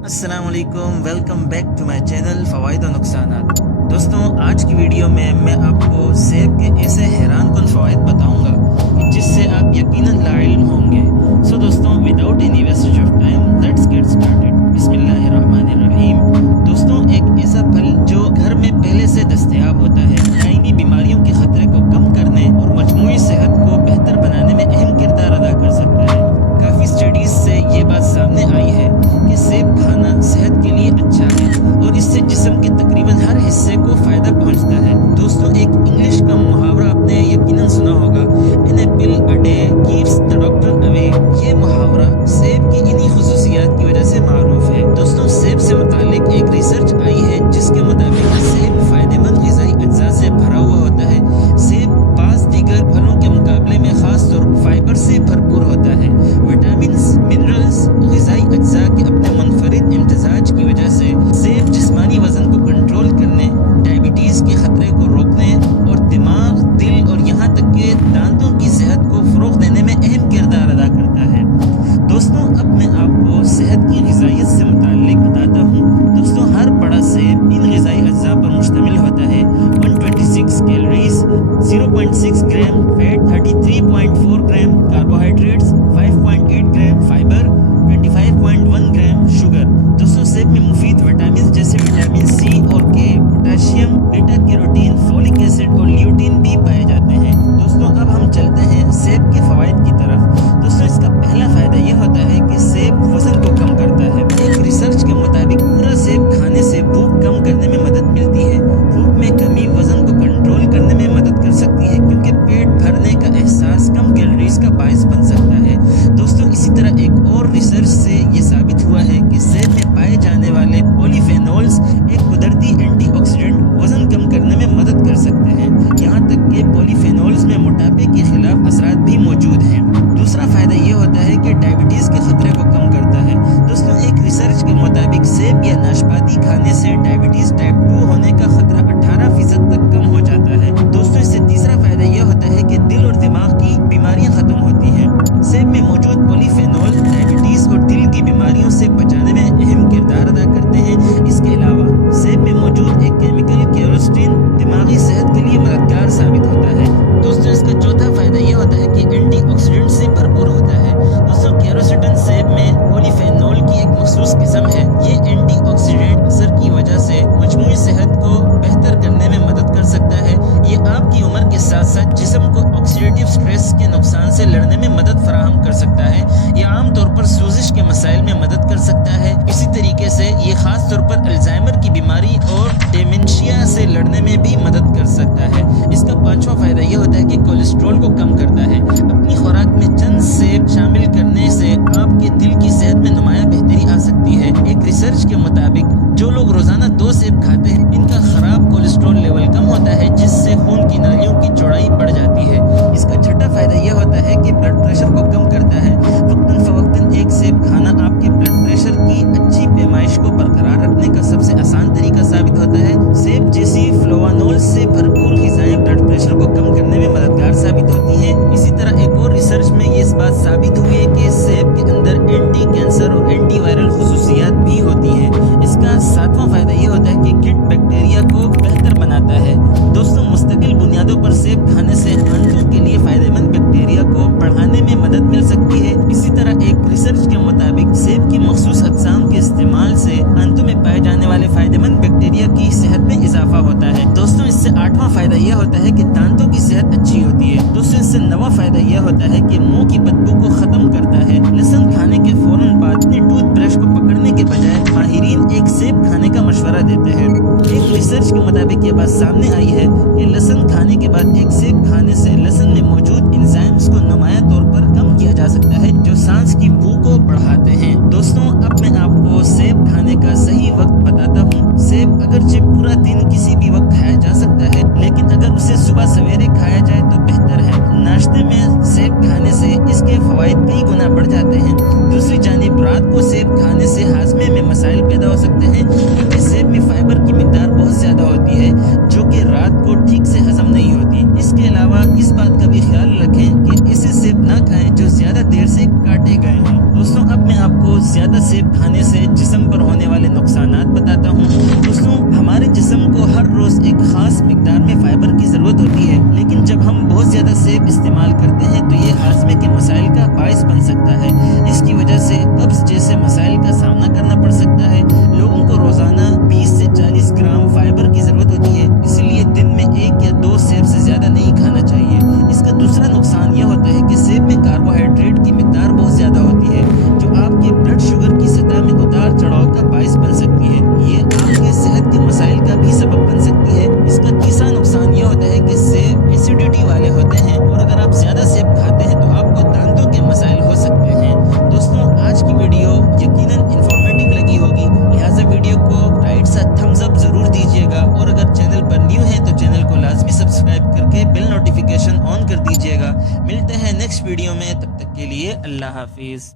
अस्सलाम वालेकुम, welcome back to my channel फ़वाइद और नुकसानात। दोस्तों, आज की वीडियो में मैं आपको सेब के ऐसे हैरान कुन फ़वाइद बताऊंगा कि जिससे आप यकीनन लाइल्म होंगे। सो दोस्तों, without any wastage of time, let's get started. बिस्मिल्लाहिर्रहमानिर्रहीम। दोस्तों, एक ऐसा फल जो घर में पहले से दस्तयाब होता है, दायमी बीमारियों के खतरे को कम करने और मजमूई सेहत को बेहतर बनाने में अहम किरदार अदा कर सकता है। काफ़ी स्टडीज़ से ये बात सामने आई है कि सेब खाना सेहत के लिए अच्छा है और इससे जिस्म के तकरीबन हर हिस्से को फ़ायदा पहुंचता है। दोस्तों, एक इंग्लिश का मुहावरा आपने यकीनन सुना होगा, an apple a day keeps the doctor away. ये मुहावरा सेब की इन्हीं खुसूसियात की वजह से मारूफ है। दोस्तों, सेब से मुतालिक एक रिसर्च आई है जिसके मुताबिक सेब फ़ायदेमंद ग़िज़ाई अज्जा से भरा हुआ होता है। सेब बाज़ दीगर फलों के मुकाबले में ख़ास तौर पर फाइबर से भरपूर होता है। विटामिन्स, मिनरल्स, ग़िज़ाई अज्जा के अपने मुनफरिद इम्तिज़ाज की वजह से सेब जिस्मानी वज़न को कंट्रोल करने, डायबिटीज़ के ख़तरे को रोकने और दिमाग, दिल और यहाँ तक कि दांतों की सेहत को फ़रोग़ देने में अहम किरदार अदा करता है। दोस्तों, अब मैं आपको सेहत की ग़िज़ाइयत से मुताल्लिक़ बताता हूँ। दोस्तों, हर बड़ा सेब इन ग़िज़ाई अज्जा पर मुश्तमिल होता है। 126 कैलोरीज़, 0.6 ग्राम फैट, 33.4 ग्राम कार्बोहाइड्रेट्स, 5.8 ग्राम फाइबर, 25.1 ग्राम शुगर। दोस्तों, सेब में मुफीद विटामिन जैसे विटामिन सी और के, potassium, beta carotene, folic acid और ल्यूटीन भी पाए जाते हैं। दोस्तों, अब हम चलते हैं सेब के फ़वाइद की तरफ। दोस्तों, इसका पहला फ़ायदा यह होता है कि सेब वज़न को कम करता है। एक रिसर्च के मुताबिक पूरा सेब खाने से भूख कम करने में मदद मिलती है। भूख में कमी वज़न को कंट्रोल करने में मदद कर सकती है क्योंकि पेट भरने का एहसास कम कैलोरीज़ का बायस बन सकता है। दोस्तों, इसी तरह एक और रिसर्च से ये साबित हुआ है कि सेब में पाए जाने वाले पॉलीफेनोल्स एक कुदरती एंटीऑक्सीडेंट वज़न कम करने में मदद कर सकते हैं। यहाँ तक कि पॉलीफेनोल्स में मोटापे के खिलाफ असरात भी मौजूद हैं। दूसरा फ़ायदा ये होता है कि डायबिटीज़ के ख़तरे को कम करता है। दोस्तों, एक रिसर्च के मुताबिक सेब या नाशपाती खाने से डायबिटीज़ टाइप 2 होने का खतरा 18% तक कम हो जाता है। दोस्तों, इससे तीसरा फ़ायदा यह होता है कि दिल और दिमाग की बीमारियां ख़त्म होती हैं। सेब में मौजूद पॉलीफेनोल डायबिटीज़ और दिल की बीमारियों से बचाने में अहम किरदार अदा करते हैं। इसके अलावा सेब में मौजूद एक केमिकल कैरोस्टीन दिमागी सेहत के लिए मददगार साबित होता है। दोस्तों, इसका चौथा फ़ायदा यह होता है कि एंटीऑक्सीडेंट से भरपूर होता है। दोस्तों, कैरोसीटिन सेब में पॉलीफेनोल की एक मखसूस किस्म है। ये एंटीऑक्सीडेंट असर की वजह से मजमूई सेहत को बेहतर करने में मदद कर सकता है। ये आपकी उम्र के साथ साथ जिस्म को ऑक्सीडेटिव स्ट्रेस के नुकसान से लड़ने में मदद फराहम कर सकता है। यह आमतौर पर सूजिश के मसाइल में मदद कर सकता है। इसी तरीके से ये ख़ास तौर पर अल्जाइमर की बीमारी और डेमेंशिया से लड़ने में भी मदद कर सकता है। इसका पांचवा फ़ायदा यह होता है कि कोलेस्ट्रॉल को कम करता है। अपनी खुराक में चंद सेब शामिल करने से आपके दिल की सेहत में नुमाया बेहतरी आ सकती है। एक रिसर्च के मुताबिक जो लोग रोज़ाना 2 सेब खाते हैं, इनका ख़राब कोलेस्ट्रॉल लेवल कम होता है, जिससे खून की नालियों की चौड़ाई बढ़ जाती है। इसका छठा फ़ायदा यह होता है कि ब्लड प्रेशर को कम करता है। वक्तन फ़वक्तन एक सेब खाना आपके ब्लड प्रेशर की अच्छी पैमाइश को बरकरार रखने का सबसे आसान तरीका साबित होता है। सेब जैसी फ्लोवानोल से भरपूर ग़िज़ाएँ ब्लड प्रेशर को कम करने में मददगार साबित होती हैं। इसी तरह एक और रिसर्च में ये इस बात साबित हुई है कि सेब के अंदर एंटी कैंसर और एंटी वायरल खुसूसियात भी होती हैं। इसका सातवां फ़ायदा ये होता है कि गिट बैक्टीरिया को बेहतर बनाता है। दोस्तों, मुस्तकिल बुनियादों पर सेब खाने से आंतों के लिए फ़ायदेमंद बैक्टीरिया को बढ़ाने में मदद मिल सकती है। इसी तरह एक रिसर्च के मुताबिक सेब की मखसूस अक़साम के इस्तेमाल से आंतों में पाए जाने वाले फ़ायदेमंद बैक्टीरिया की सेहत में इजाफा होता है। दोस्तों, इससे आठवां फ़ायदा यह होता है कि दांतों की सेहत अच्छी होती है। दोस्तों, इससे नवां फ़ायदा यह होता है कि मुंह की बदबू को ख़त्म करता है। लहसुन खाने के फ़ौरन बाद अपने टूथब्रश को पकड़ने के बजाय माहिरीन एक सेब खाने का मशवरा देते हैं। एक रिसर्च के मुताबिक ये बात सामने आई है कि लहसुन खाने के बाद एक सेब खाने से लहसुन में मौजूद एंजाइम्स को नुमाया तौर पर कम किया जा सकता है, जो सांस की बू को बढ़ाते हैं। दोस्तों, अब मैं आपको सेब खाने का सही वक्त बताता हूँ। सेब अगरचे पूरा दिन किसी भी वक्त खाया जा सकता है, लेकिन अगर उसे सुबह सवेरे खाया जाए तो बेहतर है। नाश्ते में सेब खाने से इसके फ़वाइद कई गुना बढ़ जाते हैं। दूसरी जानिब रात को सेब खाने से हाजमे में मसाइल पैदा हो सकते हैं, क्योंकि सेब में फाइबर की मिकदार बहुत ज़्यादा होती है, जो कि रात को ठीक से हजम नहीं होती। इसके अलावा इस बात का भी ख्याल रखें कि ऐसे सेब ना खाएं जो ज़्यादा देर से काटे गए हों। दोस्तों, अब मैं आपको ज़्यादा सेब खाने से जिस्म पर होने زیادہ سیب استعمال کرتے ہیں تو یہ ہاضمے کے مسائل کا باعث بن سکتا ہے. اس کی وجہ سے قبض جیسے مسائل کا سامنا کرنا پڑ سکتا ہے. لوگوں کو روزانہ 20 سے 40 گرام فائبر کی ضرورت ہوتی ہے، اسی لیے دن میں 1 یا 2 سیب سے زیادہ نہیں کھانا چاہیے. اس کا دوسرا نقصان یہ ہوتا ہے کہ سیب میں کاربوہائیڈریٹ کی مقدار بہت زیادہ ہوتی ہے جو آپ کے بلڈ شوگر کی سطح میں اتار چڑھاؤ کا باعث بن سکتی ہے. یہ آپ کے صحت کے مسائل کا بھی سبب بن سکتی ہے. اس کا تیسرا نقصان یہ ہوتا ہے کہ سیب ایسیڈیٹی والے ہوتے ہیں اور اگر آپ زیادہ سیب کھاتے ہیں تو آپ کو دانتوں کے مسائل ہو سکتے ہیں. دوستوں، آج کی ویڈیو یقیناً انفارمیٹیو لگی ہوگی، لہٰذا ویڈیو کو رائٹ سا تھمز اپ ضرور دیجیے گا، اور اگر چینل پر نیو ہیں تو چینل کو لازمی سبسکرائب کر کے بیل نوٹیفیکیشن آن کر دیجیے گا. ملتے ہیں نیکسٹ ویڈیو میں، تب تک کے لیے اللہ حافظ.